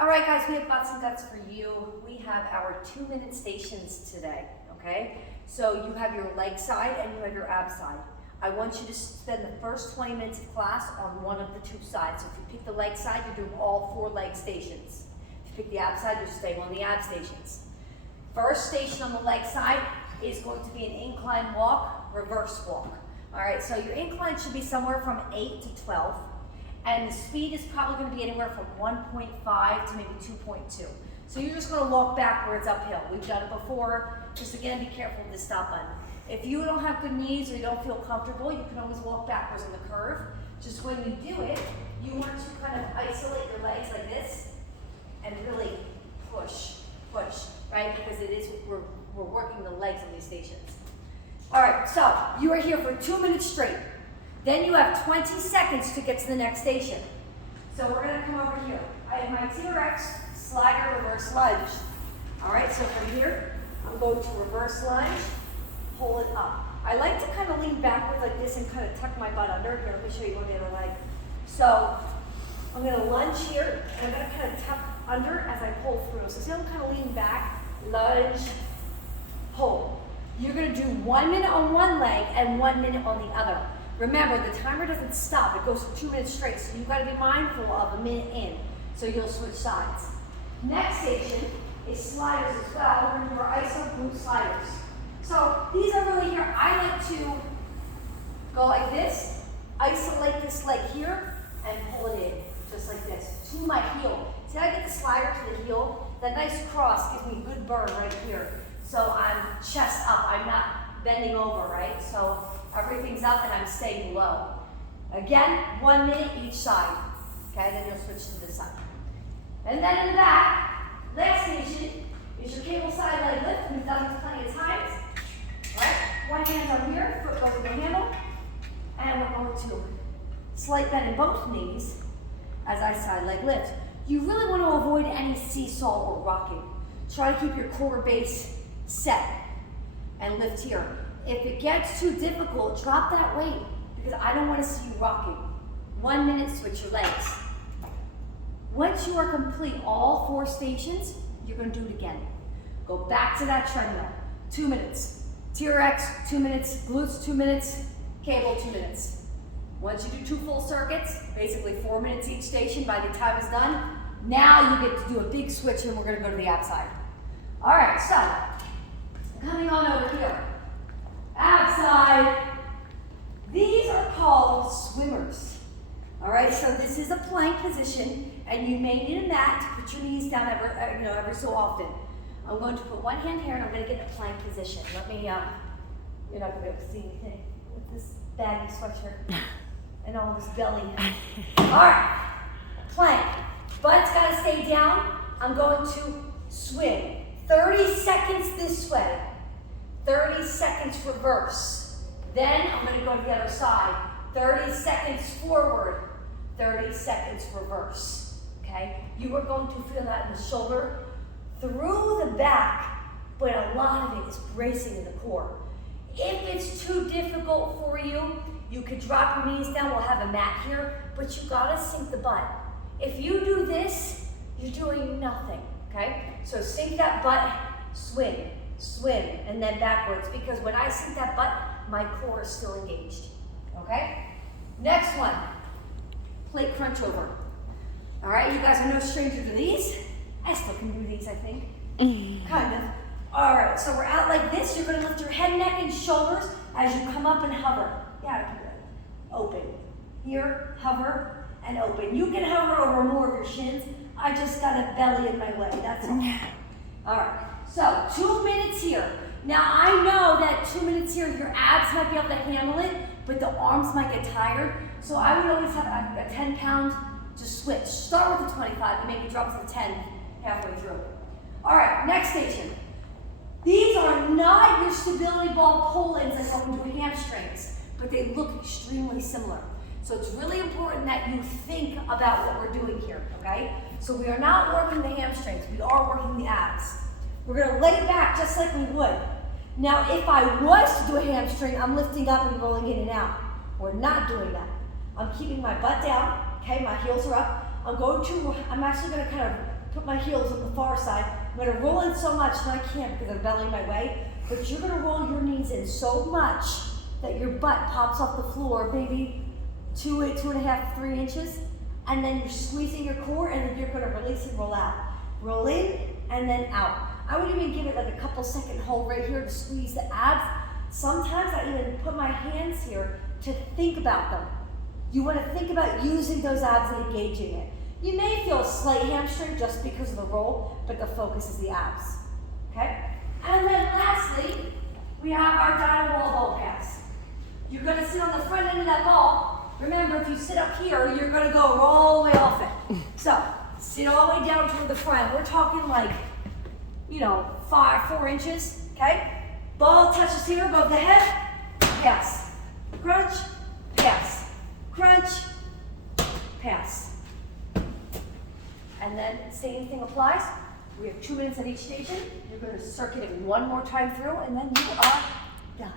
All right, guys, we have butts and guts for you. We have our 2-minute stations today, okay? So you have your leg side and you have your ab side. I want you to spend the first 20 minutes of class on one of the two sides. So if you pick the leg side, you're doing all 4 leg stations. If you pick the ab side, you're staying on the ab stations. First station on the leg side is going to be an incline walk, reverse walk. All right, so your incline should be somewhere from 8 to 12. And the speed is probably going to be anywhere from 1.5 to maybe 2.2. So you're just going to walk backwards uphill. We've done it before. Just again, be careful with the stop button. If you don't have good knees or you don't feel comfortable, you can always walk backwards on the curve. Just when you do it, you want to kind of isolate your legs like this and really push, right? Because it is we're working the legs on these stations. All right, so you are here for 2 minutes straight. Then you have 20 seconds to get to the next station. So we're going to come over here. I have my TRX slider reverse lunge. All right, so from here, I'm going to reverse lunge, pull it up. I like to kind of lean backwards like this and kind of tuck my butt under. Here, let me show you on the other leg. So I'm going to lunge here, and I'm going to kind of tuck under as I pull through. So see, I'm kind of leaning back, lunge, pull. You're going to do 1 minute on one leg and 1 minute on the other. Remember, the timer doesn't stop. It goes for 2 minutes straight, so you've got to be mindful of a minute in, so you'll switch sides. Next station is sliders as well. We're going to do our iso glute sliders. So these are really here. I like to go like this, isolate this leg here, and pull it in, just like this, to my heel. See how I get the slider to the heel? That nice cross gives me a good burn right here. So I'm chest up. I'm not bending over, right? So everything's up and I'm staying low. Again, 1 minute each side. Okay, then you'll switch to this side. And then in the back, leg station is your cable side leg lift. We've done this plenty of times. All right, one hand on here, foot goes in the handle. And we're going to slight bend in both knees as I side leg lift. You really want to avoid any seesaw or rocking. Try to keep your core base set and lift here. If it gets too difficult, drop that weight because I don't want to see you rocking. 1 minute, switch your legs. Once you are complete all 4 stations, you're going to do it again. Go back to that treadmill. 2 minutes. TRX, 2 minutes. Glutes, 2 minutes. Cable, 2 minutes. Once you do 2 full circuits, basically 4 minutes each station by the time it's done, now you get to do a big switch and we're going to go to the ab side. All right, so coming on over here. Ab side. These are called swimmers. All right, so this is a plank position, and you may need a mat to put your knees down every so often. I'm going to put one hand here, and I'm going to get in a plank position. Let me, you're not going to be able to see anything with this baggy sweatshirt and all this belly. All right, plank. Butt's got to stay down. I'm going to swim. 30 seconds this way. 30 seconds reverse. Then I'm going to go to the other side. 30 seconds forward. 30 seconds reverse. Okay? You are going to feel that in the shoulder, through the back, but a lot of it is bracing in the core. If it's too difficult for you, you could drop your knees down. We'll have a mat here, but you got to sink the butt. If you do this, you're doing nothing. Okay? So sink that butt, swim, and then backwards, because when I sink that butt, my core is still engaged. Okay? Next one, plate crunch over. All right, you guys are no stranger to these. I still can do these, I think. Kind of. All right, so we're out like this. You're going to lift your head, neck, and shoulders as you come up and hover. Yeah, I can do that. Open. Here, hover, and open. You can hover over more of your shins. I just got a belly in my way, that's all. All right, so 2 minutes here. Now I know that 2 minutes here, your abs might be able to handle it, but the arms might get tired. So I would always have a 10-pound to switch. Start with the 25 and maybe drop to the 10 halfway through. All right, next station. These are not your stability ball pull-ins that go into hamstrings, but they look extremely similar. So it's really important that you think about what we're doing here, okay? So we are not working the hamstrings, we are working the abs. We're gonna lay back just like we would. Now, if I was to do a hamstring, I'm lifting up and rolling in and out. We're not doing that. I'm keeping my butt down, okay? My heels are up. I'm actually gonna kind of put my heels on the far side. I'm gonna roll in so much, and I can't because I'm bellying my way, but you're gonna roll your knees in so much that your butt pops off the floor, maybe 2.5, 3 inches, and then you're squeezing your core, and then you're gonna release and roll out. Roll in, and then out. I would even give it like a couple second hold right here to squeeze the abs. Sometimes I even put my hands here to think about them. You wanna think about using those abs and engaging it. You may feel a slight hamstring just because of the roll, but the focus is the abs, okay? And then lastly, we have our down wall ball pass. You're gonna sit on the front end of that ball. Remember, if you sit up here, you're gonna go all the way off it. So, sit all the way down toward the front. We're talking like, 4 inches, okay? Ball touches here above the head, pass. Crunch, pass. Crunch, pass. And then same thing applies. We have 2 minutes at each station. You're going to circuit it one more time through, and then you are done.